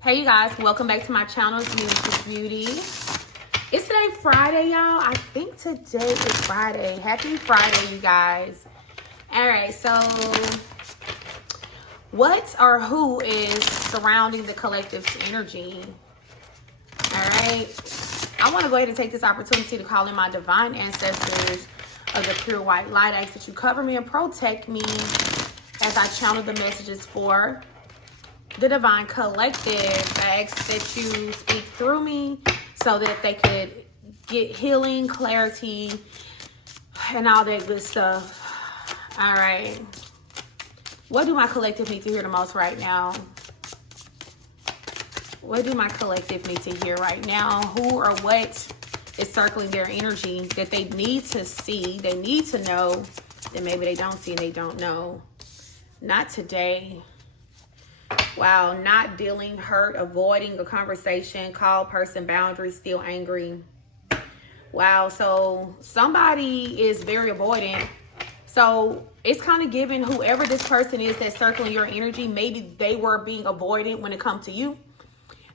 Hey you guys, welcome back to my channel. It's me, Mrs. Beauty. It's today Friday, y'all. I think today is Friday. Happy Friday, you guys. Alright, so what or who is surrounding the collective's energy? Alright. I want to go ahead and take this opportunity to call in my divine ancestors of the pure white light. I ask that you cover me and protect me as I channel the messages for the divine collective. I ask that you speak through me so that they could get healing, clarity, and all that good stuff. All right. What do my collective need to hear the most right now? What do my collective need to hear right now? Who or what is circling their energy that they need to see, they need to know, that maybe they don't see and they don't know? Not today. Wow, not dealing, hurt, avoiding a conversation, call person, boundaries, still angry. Wow, so somebody is very avoidant. So it's kind of giving whoever this person is that's circling your energy, maybe they were being avoidant when it comes to you.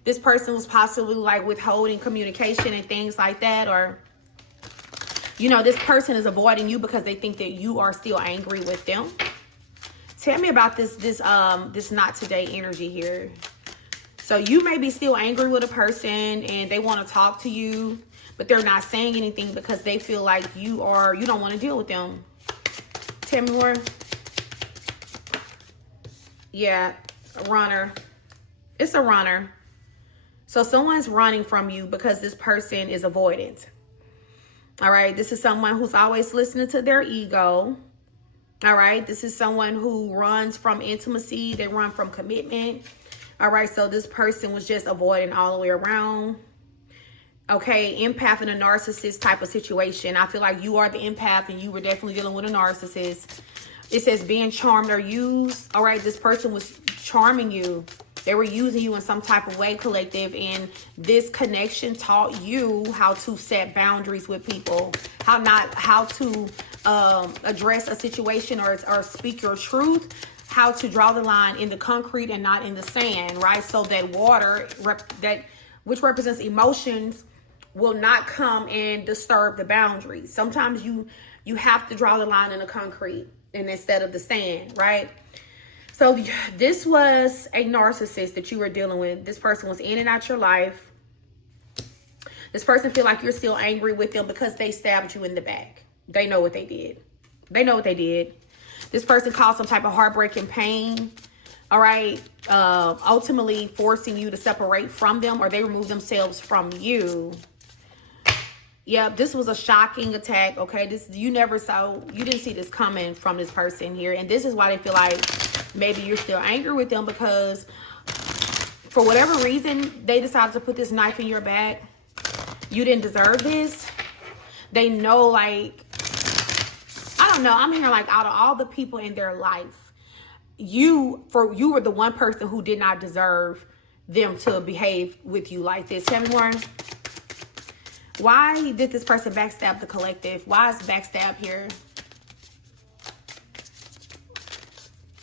This person was possibly like withholding communication and things like that. Or, you know, this person is avoiding you because they think that you are still angry with them. Tell me about this not today energy here. So you may be still angry with a person and they want to talk to you, but they're not saying anything because they feel like you don't want to deal with them. Tell me more. Yeah, a runner. It's a runner. So someone's running from you because this person is avoidant. All right, this is someone who's always listening to their ego. All right, this is someone who runs from intimacy. They run from commitment. All right, so this person was just avoiding all the way around. Okay, empath and a narcissist type of situation. I feel like you are the empath and you were definitely dealing with a narcissist. It says being charmed or used. All right, this person was charming you. They were using you in some type of way, collective, and this connection taught you how to set boundaries with people, how to address a situation or speak your truth, how to draw the line in the concrete and not in the sand, right? So that water, which represents emotions, will not come and disturb the boundaries. Sometimes you have to draw the line in the concrete and instead of the sand, right? So this was a narcissist that you were dealing with. This person was in and out your life. This person feel like you're still angry with them because they stabbed you in the back. They know what they did. They know what they did. This person caused some type of heartbreak and pain. All right. Ultimately forcing you to separate from them, or they remove themselves from you. Yep, this was a shocking attack. Okay, you didn't see this coming from this person here, and this is why they feel like maybe you're still angry with them because for whatever reason they decided to put this knife in your back. You didn't deserve this. They know, like, I don't know. I'm hearing like out of all the people in their life, you were the one person who did not deserve them to behave with you like this. Tell me more. Why did this person backstab the collective? Why is backstab here?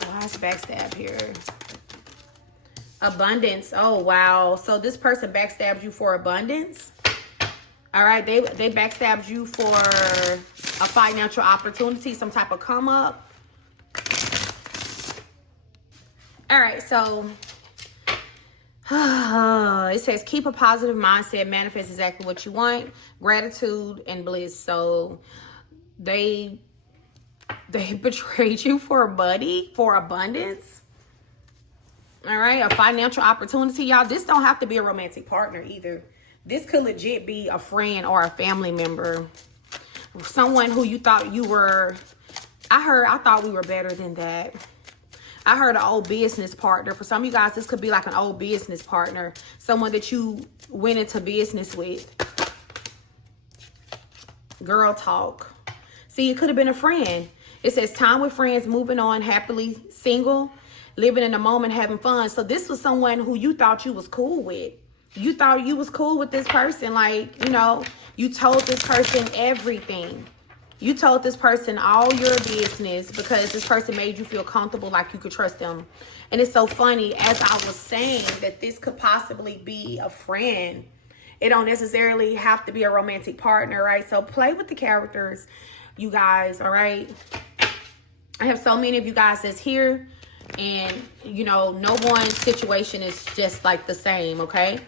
Why is backstab here? Abundance. Oh, wow. So this person backstabbed you for abundance. All right. They backstabbed you for a financial opportunity, some type of come up. All right. So it says keep a positive mindset, manifest exactly what you want, gratitude and bliss. So they betrayed you for money, for abundance. All right, a financial opportunity. Y'all, this don't have to be a romantic partner either. This could legit be a friend or a family member. Someone who you thought you were. I thought we were better than that. I heard an old business partner. For some of you guys, this could be like an old business partner. Someone that you went into business with. Girl talk. See, it could have been a friend. It says time with friends, moving on, happily single, living in the moment, having fun. So this was someone who you thought you was cool with. You thought you was cool with this person. Like, you know, you told this person everything. You told this person all your business because this person made you feel comfortable, like you could trust them. And it's so funny, as I was saying, that this could possibly be a friend. It don't necessarily have to be a romantic partner, right? So play with the characters, you guys, all right? I have so many of you guys that's here, and, you know, no one situation is just like the same, okay?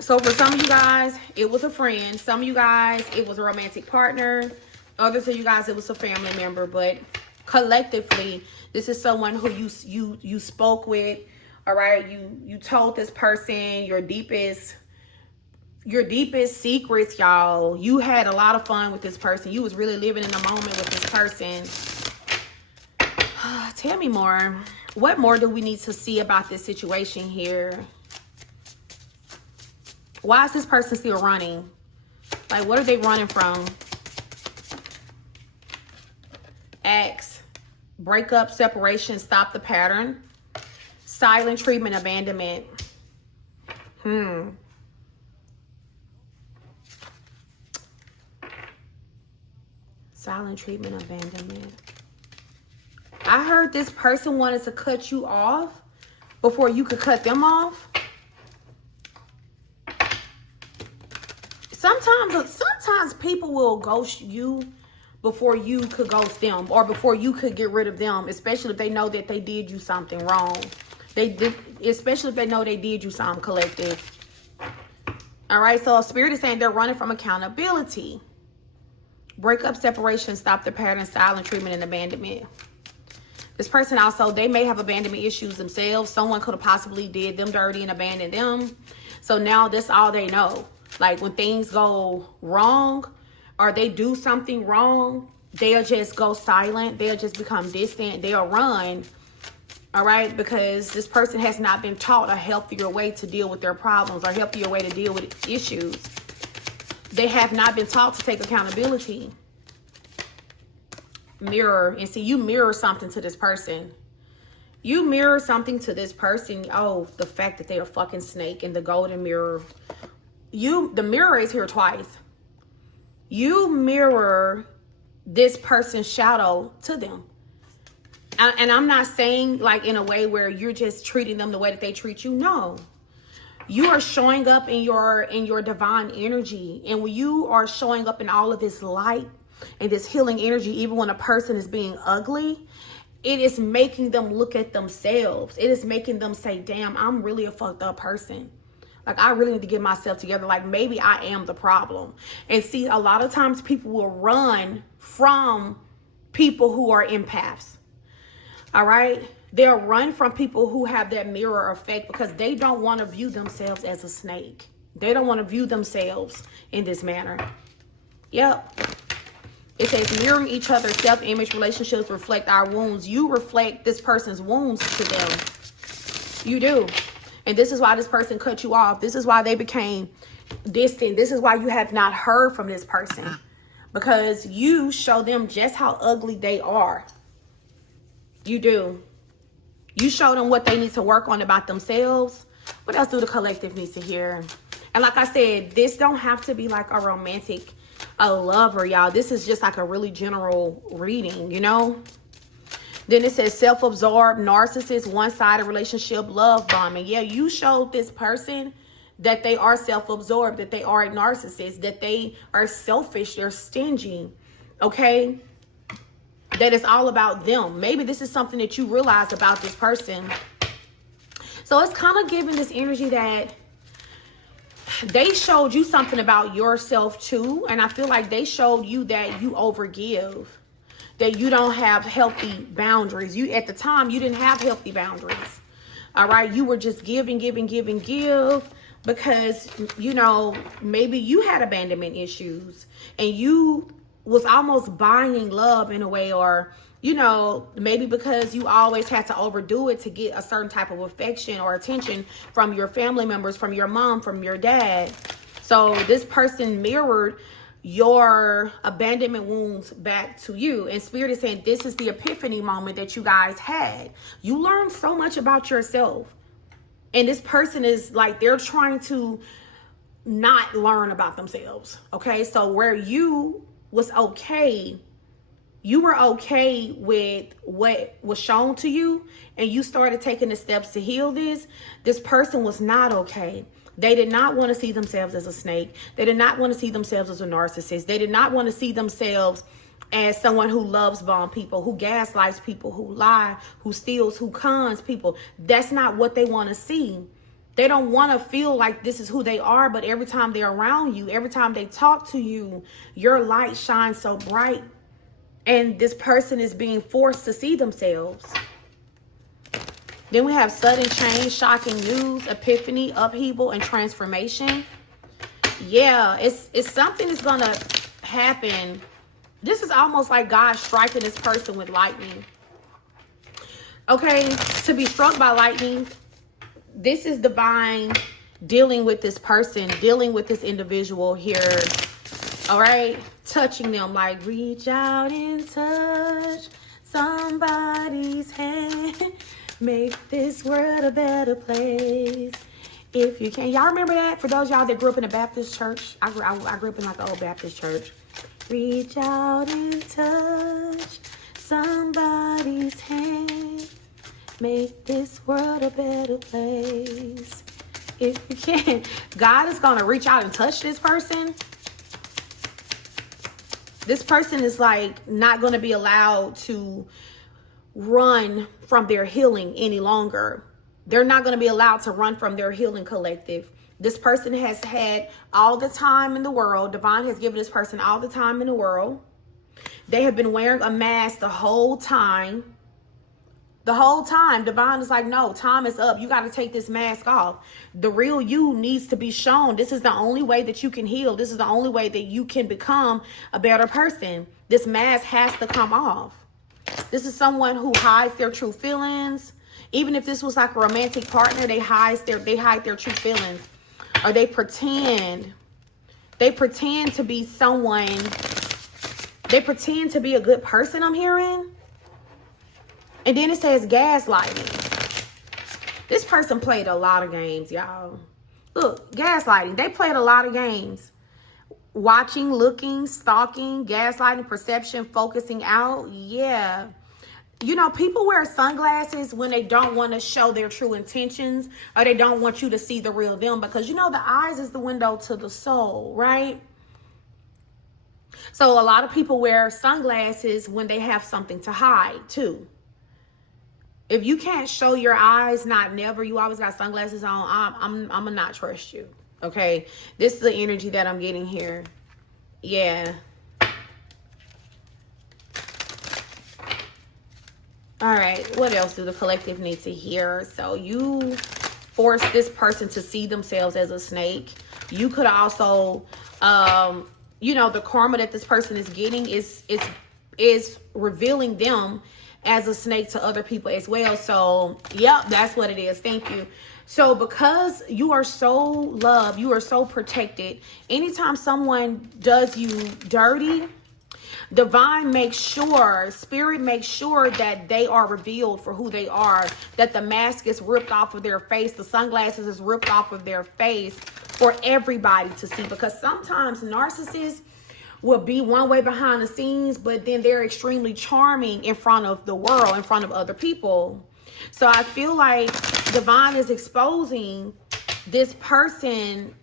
So for some of you guys, it was a friend. Some of you guys, it was a romantic partner. Others of you guys, it was a family member. But collectively, this is someone who you spoke with, all right? You told this person your deepest secrets, y'all. You had a lot of fun with this person. You was really living in the moment with this person. Tell me more. What more do we need to see about this situation here? Why is this person still running? Like, what are they running from? X, breakup, separation, stop the pattern. Silent treatment, abandonment. Silent treatment, abandonment. I heard this person wanted to cut you off before you could cut them off. Sometimes people will ghost you before you could ghost them, or before you could get rid of them, especially if they know that they did you something wrong. Especially if they know they did you something, collective. All right, so Spirit is saying they're running from accountability. Breakup, separation, stop the pattern, silent treatment, and abandonment. This person also, they may have abandonment issues themselves. Someone could have possibly did them dirty and abandoned them. So now that's all they know. Like, when things go wrong or they do something wrong, they'll just go silent. They'll just become distant. They'll run. All right, because this person has not been taught a healthier way to deal with their problems, or healthier way to deal with issues. They have not been taught to take accountability. Mirror. And see, you mirror something to this person. You mirror something to this person. Oh, the fact that they are fucking snake in the golden mirror. The mirror is here twice. You mirror this person's shadow to them. And I'm not saying like in a way where you're just treating them the way that they treat you. No. You are showing up in your divine energy. And when you are showing up in all of this light and this healing energy, even when a person is being ugly, it is making them look at themselves. It is making them say, damn, I'm really a fucked up person. Like, I really need to get myself together. Like, maybe I am the problem. And see, a lot of times people will run from people who are empaths. All right? They'll run from people who have that mirror effect because they don't want to view themselves as a snake. They don't want to view themselves in this manner. Yep. It says mirroring each other's self-image relationships reflect our wounds. You reflect this person's wounds to them. You do. And this is why this person cut you off. This is why they became distant. This is why you have not heard from this person. Because you show them just how ugly they are. You do. You show them what they need to work on about themselves. What else do the collective need to hear? And like I said, this don't have to be like a romantic, a lover, y'all. This is just like a really general reading, you know? Then it says self-absorbed, narcissist, one-sided relationship, love bombing. Yeah, you showed this person that they are self-absorbed, that they are a narcissist, that they are selfish, they're stingy, okay? That it's all about them. Maybe this is something that you realize about this person. So it's kind of giving this energy that they showed you something about yourself too. And I feel like they showed you that you overgive. That you don't have healthy boundaries. At the time, you didn't have healthy boundaries. All right. You were just giving because, you know, maybe you had abandonment issues and you was almost buying love in a way, or, you know, maybe because you always had to overdo it to get a certain type of affection or attention from your family members, from your mom, from your dad. So this person mirrored your abandonment wounds back to you. And Spirit is saying this is the epiphany moment that you guys had. You learned so much about yourself. And this person is like, they're trying to not learn about themselves. Okay. So where you was okay. You were okay with what was shown to you, and you started taking the steps to heal this person was not okay. They did not want to see themselves as a snake. They did not want to see themselves as a narcissist. They did not want to see themselves as someone who loves bomb people, who gaslights people, who lie, who steals, who cons people. That's not what they want to see. They don't want to feel like this is who they are, but every time they're around you, every time they talk to you, your light shines so bright. And this person is being forced to see themselves. Then we have sudden change, shocking news, epiphany, upheaval, and transformation. Yeah, it's something that's going to happen. This is almost like God striking this person with lightning. Okay, to be struck by lightning, this is divine dealing with this person, dealing with this individual here. All right, touching them, like reach out and touch somebody's hand. Make this world a better place if you can. Y'all remember that? For those y'all that grew up in a Baptist church, I grew up in like an old Baptist church. Reach out and touch somebody's hand. Make this world a better place if you can. God is going to reach out and touch this person. This person is like not going to be allowed to run from their healing any longer. They're not going to be allowed to run from their healing collective. This person has had all the time in the world. Divine has given this person all the time in the world. They have been wearing a mask the whole time. The whole time, Divine is like, no, time is up. You got to take this mask off. The real you needs to be shown. This is the only way that you can heal. This is the only way that you can become a better person. This mask has to come off. This is someone who hides their true feelings. Even if this was like a romantic partner, they hide their true feelings. Or they pretend to be someone. They pretend to be a good person, I'm hearing. And then it says gaslighting. This person played a lot of games, y'all. Look, gaslighting. They played a lot of games. Watching, looking, stalking, gaslighting, perception, focusing out. Yeah. You know, people wear sunglasses when they don't want to show their true intentions, or they don't want you to see the real them, because, you know, the eyes is the window to the soul, right? So a lot of people wear sunglasses when they have something to hide too. If you can't show your eyes, not never, you always got sunglasses on, I'm gonna not trust you. Okay, this is the energy that I'm getting here. Yeah. All right, what else do the collective need to hear? So you force this person to see themselves as a snake. You could also, you know, the karma that this person is getting is revealing them as a snake to other people as well. So, yep, that's what it is. Thank you. So because you are so loved, you are so protected, anytime someone does you dirty, Divine makes sure, Spirit makes sure that they are revealed for who they are, that the mask is ripped off of their face, the sunglasses is ripped off of their face for everybody to see. Because sometimes narcissists will be one way behind the scenes, but then they're extremely charming in front of the world, in front of other people. So I feel like Divine is exposing this person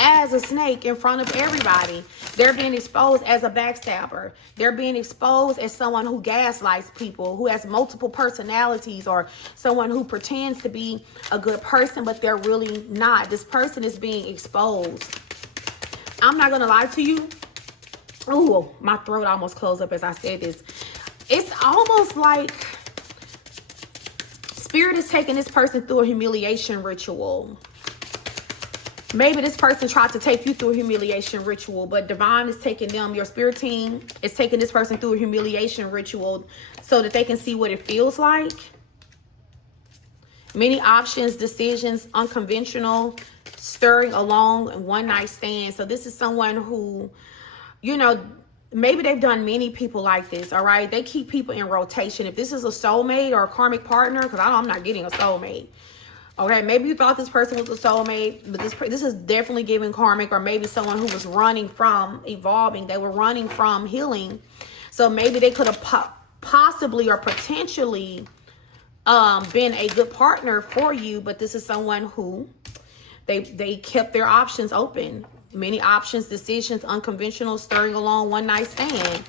as a snake in front of everybody. They're being exposed as a backstabber. They're being exposed as someone who gaslights people, who has multiple personalities, or someone who pretends to be a good person, but they're really not. This person is being exposed. I'm not going to lie to you. Oh, my throat almost closed up as I said this. It's almost like Spirit is taking this person through a humiliation ritual. Maybe this person tried to take you through a humiliation ritual, but Divine is taking them, your spirit team is taking this person through a humiliation ritual so that they can see what it feels like. Many options, decisions, unconventional, stirring along, one night stand. So this is someone who, you know, maybe they've done many people like this, all right? They keep people in rotation. If this is a soulmate or a karmic partner, because I'm not getting a soulmate, Okay, maybe you thought this person was a soulmate, but this is definitely giving karmic, or maybe someone who was running from evolving. They were running from healing. So maybe they could have possibly or potentially been a good partner for you, but this is someone who they kept their options open. Many options, decisions, unconventional, stirring along, one night stand.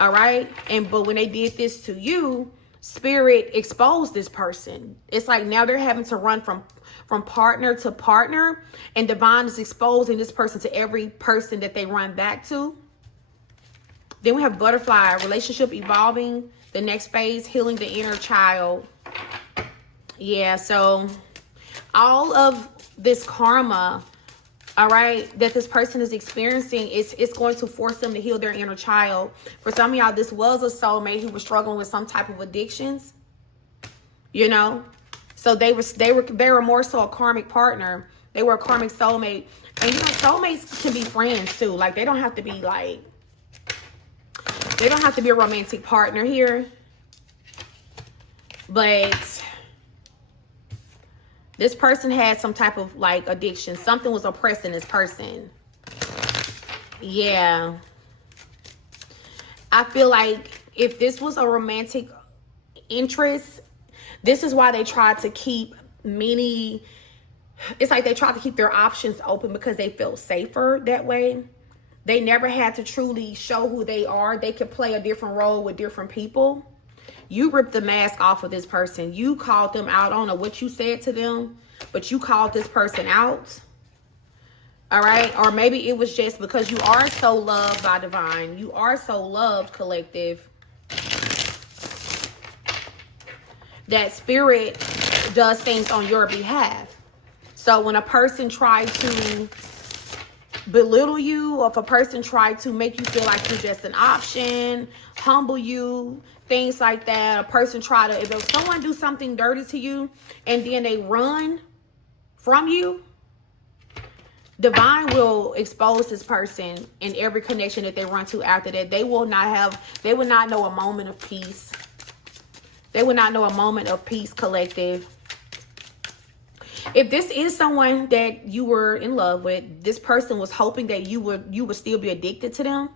All right. But when they did this to you, Spirit exposed this person. It's like now they're having to run from partner to partner, and Divine is exposing this person to every person that they run back to. Then we have Butterfly, relationship evolving, the next phase, healing the inner child. Yeah, so all of this karma, all right, that this person is experiencing, it's going to force them to heal their inner child. For some of y'all, this was a soulmate who was struggling with some type of addictions, you know. So they were more so a karmic partner. They were a karmic soulmate. And you know, soulmates can be friends too. Like they don't have to be a romantic partner here. But this person had some type of like addiction. Something was oppressing this person. Yeah. I feel like if this was a romantic interest, this is why they tried to keep it's like they tried to keep their options open because they felt safer that way. They never had to truly show who they are. They could play a different role with different people. You ripped the mask off of this person. You called them out. I don't know what you said to them, but you called this person out. All right. Or maybe it was just because you are so loved by Divine. You are so loved, collective, that Spirit does things on your behalf. So when a person tried to belittle you, or if a person tried to make you feel like you're just an option, humble you, things like that, a person try to, if someone do something dirty to you and then they run from you, Divine will expose this person in every connection that they run to after that. They will not know a moment of peace. They will not know a moment of peace, collective. If this is someone that you were in love with, this person was hoping that you would still be addicted to them.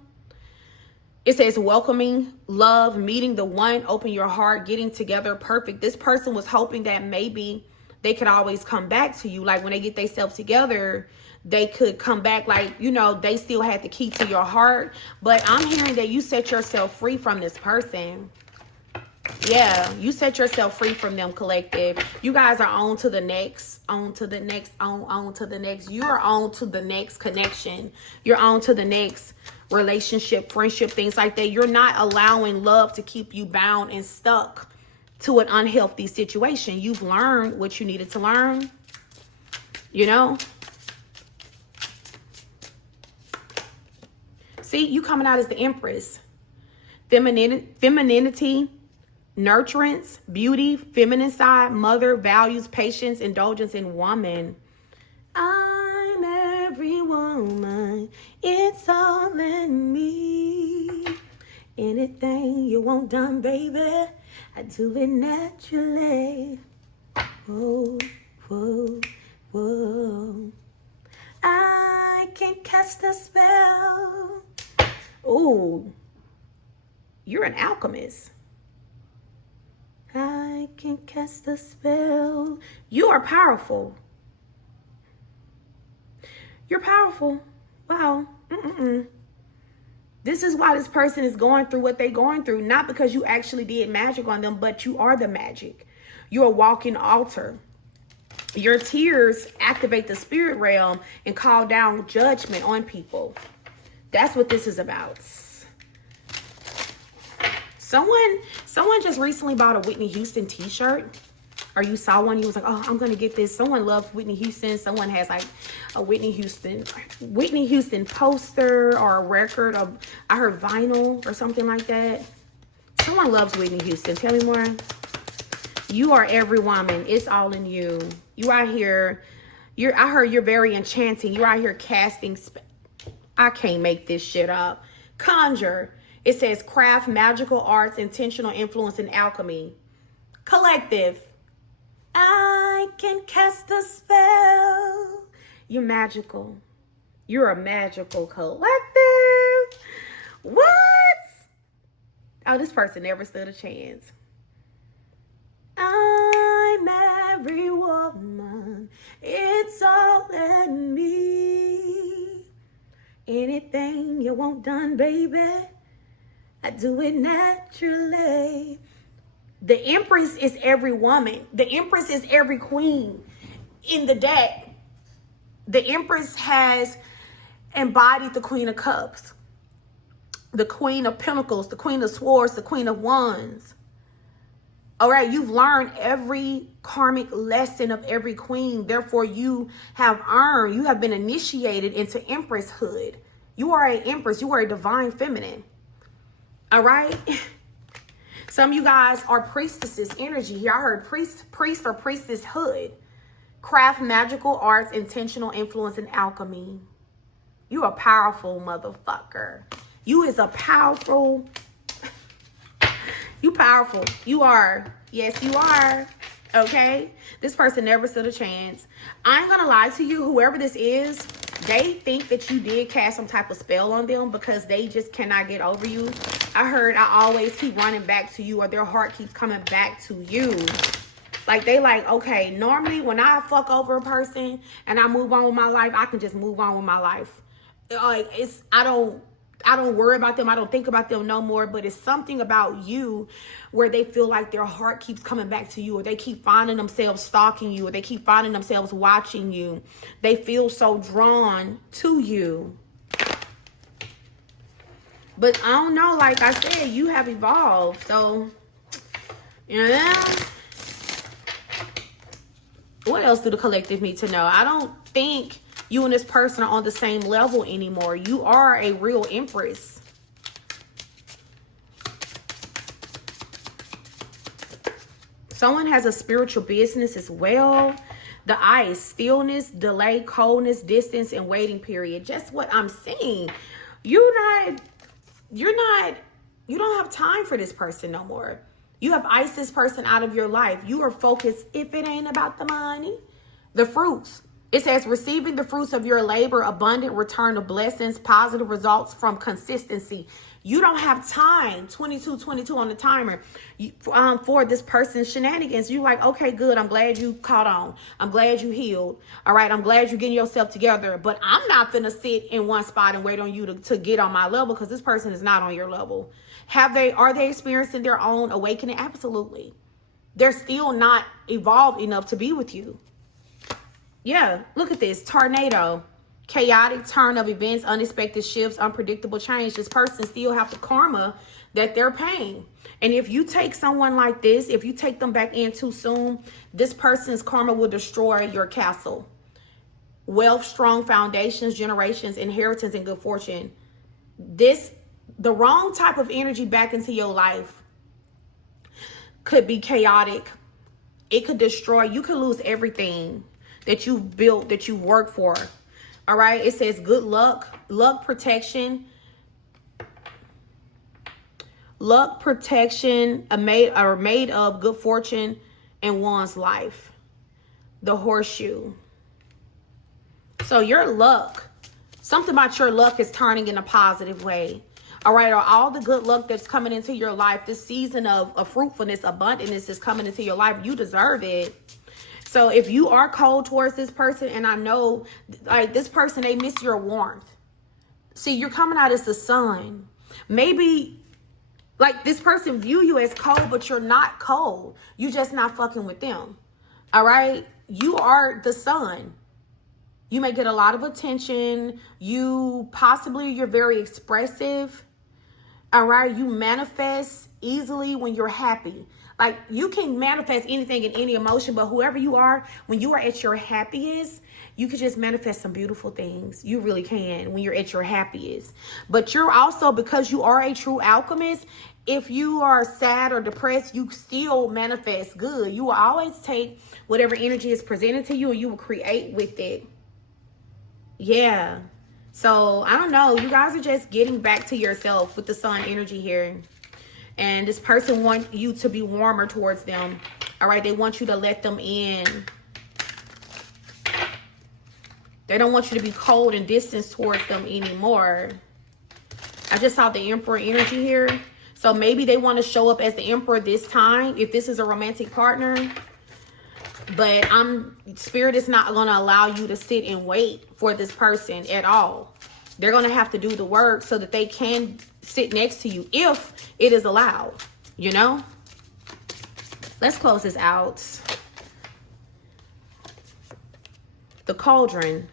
It says welcoming, love, meeting the one, open your heart, getting together, perfect. This person was hoping that maybe they could always come back to you. Like when they get themselves together, they could come back, like, you know, they still had the key to your heart. But I'm hearing that you set yourself free from this person. Yeah, you set yourself free from them, collective. You guys are on to the next, on to the next, on to the next. You are on to the next connection. You're on to the next relationship, friendship, things like that. You're not allowing love to keep you bound and stuck to an unhealthy situation. You've learned what you needed to learn, you know. See, you coming out as the Empress. Femininity, nurturance, beauty, feminine side, mother, values, patience, indulgence in woman. I'm every woman. It's all in me. Anything you want done, baby, I do it naturally. Whoa, whoa, whoa. I can cast a spell. Ooh, you're an alchemist. I can cast a spell. You are powerful. You're powerful. Wow. This is why this person is going through what they're going through. Not because you actually did magic on them, but you are the magic. You're a walking altar. Your tears activate the spirit realm and call down judgment on people. That's what this is about. Someone just recently bought a Whitney Houston t-shirt, or you saw one, you was like, oh, I'm gonna get this. Someone loves Whitney Houston. Someone has like a Whitney Houston poster or a record of, I heard vinyl or something like that. Someone loves Whitney Houston. Tell me more. You are every woman. It's all in you. You out here. I heard you're very enchanting. You're out here casting. I can't make this shit up. Conjure. It says craft, magical arts, intentional influence, and alchemy. Collective. I can cast a spell. You're magical. You're a magical collective. What? Oh, this person never stood a chance. I'm every woman. It's all in me. Anything you want done, baby, I do it naturally. The Empress is every woman. The Empress is every queen in the deck. The Empress has embodied the Queen of Cups, the Queen of Pentacles, the Queen of Swords, the Queen of Wands. All right, you've learned every karmic lesson of every queen. Therefore, you have been initiated into empresshood. You are an empress. You are a divine feminine. All right. Some of you guys are priestesses energy here. I heard priest or priestesshood. Craft magical arts, intentional influence, and alchemy. You a powerful motherfucker. You is a powerful. You powerful. You are. Yes, you are. Okay? This person never stood a chance. I ain't gonna lie to you. Whoever this is, they think that you did cast some type of spell on them because they just cannot get over you. I heard I always keep running back to you, or their heart keeps coming back to you. Like, they like, okay, normally when I fuck over a person and I move on with my life, I can just move on with my life. Like, I don't worry about them. I don't think about them no more. But it's something about you where they feel like their heart keeps coming back to you, or they keep finding themselves stalking you, or they keep finding themselves watching you. They feel so drawn to you. But I don't know, like I said, you have evolved. So, you know, what else do the collective need to know? I don't think you and this person are on the same level anymore. You are a real empress. Someone has a spiritual business as well. The ice, stillness, delay, coldness, distance, and waiting period. Just what I'm saying. You don't have time for this person no more. You have iced this person out of your life. You are focused, if it ain't about the money, the fruits. It says receiving the fruits of your labor, abundant return of blessings, positive results from consistency. You don't have time, 22 on the timer, for this person's shenanigans. You're like, okay, good. I'm glad you caught on. I'm glad you healed. All right. I'm glad you're getting yourself together. But I'm not going to sit in one spot and wait on you to get on my level, because this person is not on your level. Are they experiencing their own awakening? Absolutely. They're still not evolved enough to be with you. Yeah, look at this. Tornado. Chaotic turn of events, unexpected shifts, unpredictable change. This person still have the karma that they're paying. And if you take someone like this, if you take them back in too soon, this person's karma will destroy your castle. Wealth, strong foundations, generations, inheritance, and good fortune. The wrong type of energy back into your life could be chaotic. It could destroy. You could lose everything that you've built, that you worked for. All right. It says good luck, protection, are made of good fortune in one's life. The horseshoe. So your luck, something about your luck is turning in a positive way. All right. Or all the good luck that's coming into your life, this season of fruitfulness, abundance is coming into your life. You deserve it. So if you are cold towards this person, and I know like this person, they miss your warmth. See, you're coming out as the sun. Maybe like this person view you as cold, but you're not cold. You just not fucking with them. All right. You are the sun. You may get a lot of attention. You're very expressive. All right. You manifest easily when you're happy. Like, you can manifest anything in any emotion, but whoever you are, when you are at your happiest, you can just manifest some beautiful things. You really can when you're at your happiest. But you're also, because you are a true alchemist, if you are sad or depressed, you still manifest good. You will always take whatever energy is presented to you and you will create with it. Yeah. So, I don't know. You guys are just getting back to yourself with the sun energy here. And this person wants you to be warmer towards them. All right, they want you to let them in. They don't want you to be cold and distant towards them anymore. I just saw the Emperor energy here. So maybe they want to show up as the Emperor this time, if this is a romantic partner. But Spirit is not going to allow you to sit and wait for this person at all. They're going to have to do the work so that they can sit next to you if it is allowed, you know? Let's close this out. The Cauldron.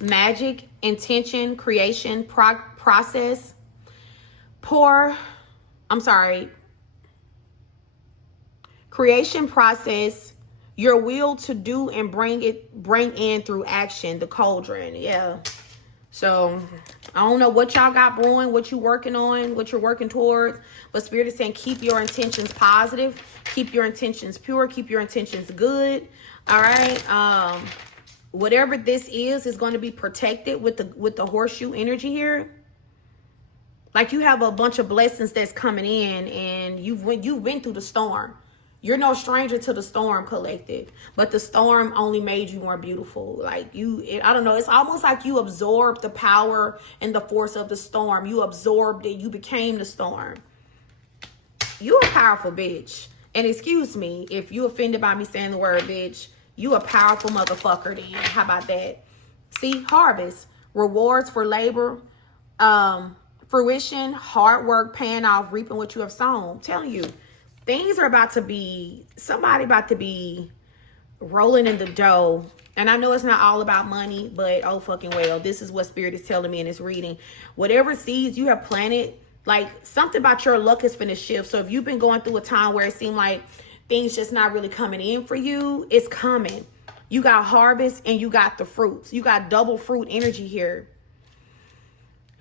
Magic, intention, creation, process. Creation, process, your will to do and bring in through action. The Cauldron. Yeah. So I don't know what y'all got brewing, what you working on, what you're working towards, but Spirit is saying keep your intentions positive, keep your intentions pure, keep your intentions good. All right. Whatever this is going to be protected with the horseshoe energy here. Like you have a bunch of blessings that's coming in, and you've been through the storm. You're no stranger to the storm, collective, but the storm only made you more beautiful. Like I don't know. It's almost like you absorbed the power and the force of the storm. You absorbed it. You became the storm. You a powerful bitch. And excuse me if you offended by me saying the word bitch. You a powerful motherfucker then. How about that? See, harvest, rewards for labor, fruition, hard work, paying off, reaping what you have sown. I'm telling you, things are about to be, somebody about to be rolling in the dough. And I know it's not all about money, but oh fucking well, this is what Spirit is telling me in this reading. Whatever seeds you have planted, like something about your luck is finna shift. So if you've been going through a time where it seemed like things just not really coming in for you, it's coming. You got harvest and you got the fruits. You got double fruit energy here.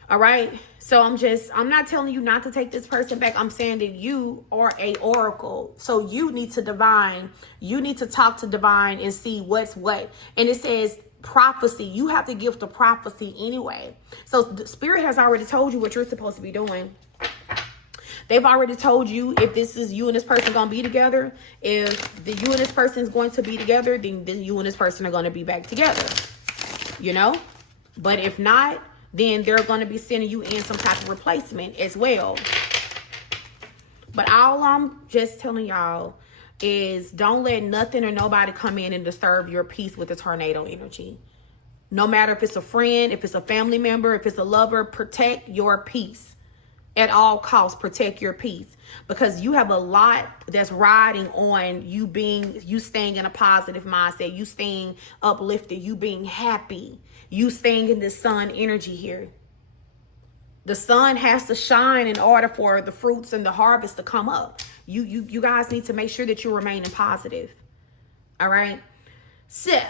All right. So I'm not telling you not to take this person back. I'm saying that you are a oracle. So you need to divine. You need to talk to divine and see what's what. And it says prophecy. You have to give the prophecy anyway. So the Spirit has already told you what you're supposed to be doing. They've already told you if this is you and this person going to be together. If you and this person is going to be together, then you and this person are going to be back together. You know? But if not, then they're going to be sending you in some type of replacement as well. But all I'm just telling y'all is don't let nothing or nobody come in and disturb your peace with the tornado energy. No matter if it's a friend, if it's a family member, if it's a lover, protect your peace. At all costs, protect your peace. Because you have a lot that's riding on you staying in a positive mindset, you staying uplifted, you being happy, you staying in this sun energy here. The sun has to shine in order for the fruits and the harvest to come up. You guys need to make sure that you're remaining positive. All right. So,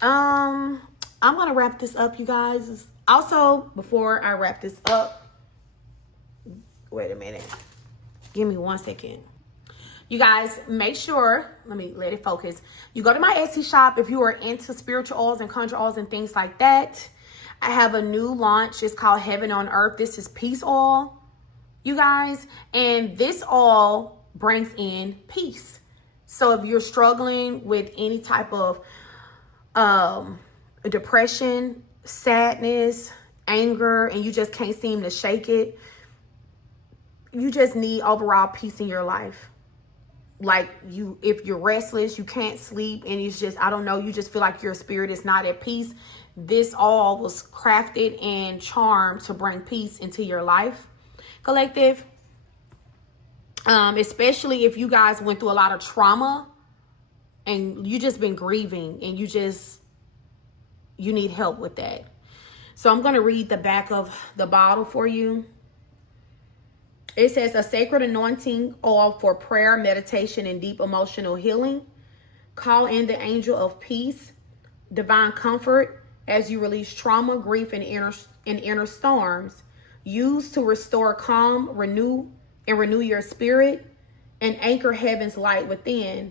I'm going to wrap this up, you guys. Also, before I wrap this up, wait a minute. Give me 1 second. You guys, make sure, let it focus. You go to my Etsy shop if you are into spiritual oils and conjure oils and things like that. I have a new launch. It's called Heaven on Earth. This is peace oil, you guys. And this oil brings in peace. So if you're struggling with any type of depression, sadness, anger, and you just can't seem to shake it, you just need overall peace in your life. Like if you're restless, you can't sleep, and it's just, I don't know, you just feel like your spirit is not at peace. This all was crafted and charmed to bring peace into your life, collective. Especially if you guys went through a lot of trauma and you just been grieving and you need help with that. So I'm going to read the back of the bottle for you. It says a sacred anointing oil for prayer, meditation, and deep emotional healing. Call in the angel of peace, divine comfort as you release trauma, grief, and inner storms. Use to restore calm, renew your spirit, and anchor heaven's light within.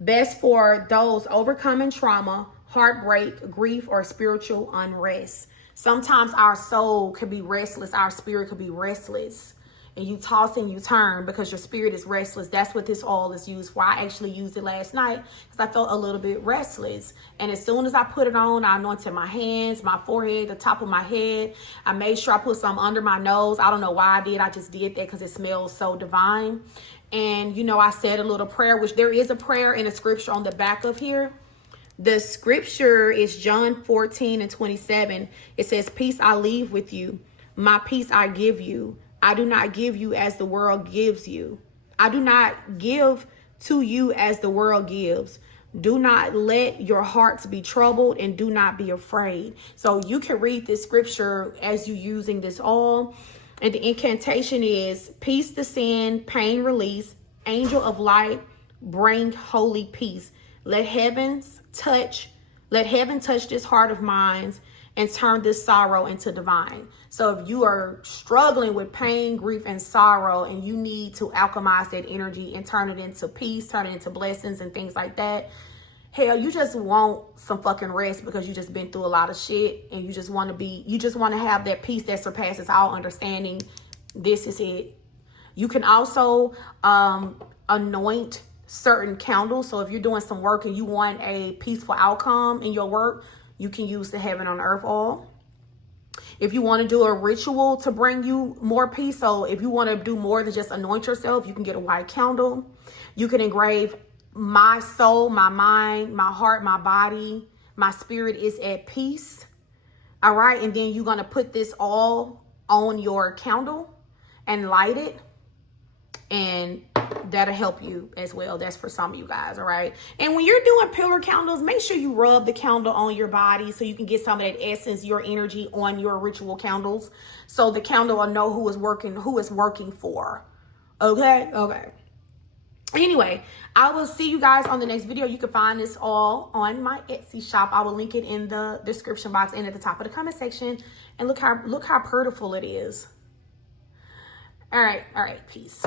Best for those overcoming trauma, heartbreak, grief, or spiritual unrest. Sometimes our soul could be restless. Our spirit could be restless. and you toss and you turn because your spirit is restless. That's what this oil is used for. I actually used it last night because I felt a little bit restless. And as soon as I put it on, I anointed my hands, my forehead, the top of my head. I made sure I put some under my nose. I don't know why I did. I just did that because it smells so divine. And, you know, I said a little prayer, which there is a prayer in a scripture on the back of here. The scripture is John 14:27. It says, peace I leave with you. My peace I give you. I do not give you as the world gives you. I do not give to you as the world gives. Do not let your hearts be troubled and do not be afraid. So you can read this scripture as you using this oil. And the incantation is peace descend, pain release, angel of light, bring holy peace. Let heaven touch this heart of mine and turn this sorrow into divine. So if you are struggling with pain, grief, and sorrow, and you need to alchemize that energy and turn it into peace, turn it into blessings and things like that, hell, you just want some fucking rest because you just been through a lot of shit and you just want to have that peace that surpasses all understanding. This is it. You can also anoint certain candles. So if you're doing some work and you want a peaceful outcome in your work, you can use the heaven on earth oil. If you want to do a ritual to bring you more peace, so if you want to do more than just anoint yourself, you can get a white candle. You can engrave my soul, my mind, my heart, my body, my spirit is at peace. All right. And then you're going to put this all on your candle and light it. And that'll help you as well. That's for some of you guys. All right. And when you're doing pillar candles, make sure you rub the candle on your body so you can get some of that essence, your energy on your ritual candles. So the candle will know who is working for. Okay. Okay. Anyway, I will see you guys on the next video. You can find this all on my Etsy shop. I will link it in the description box and at the top of the comment section. And look how beautiful it is. All right. Peace.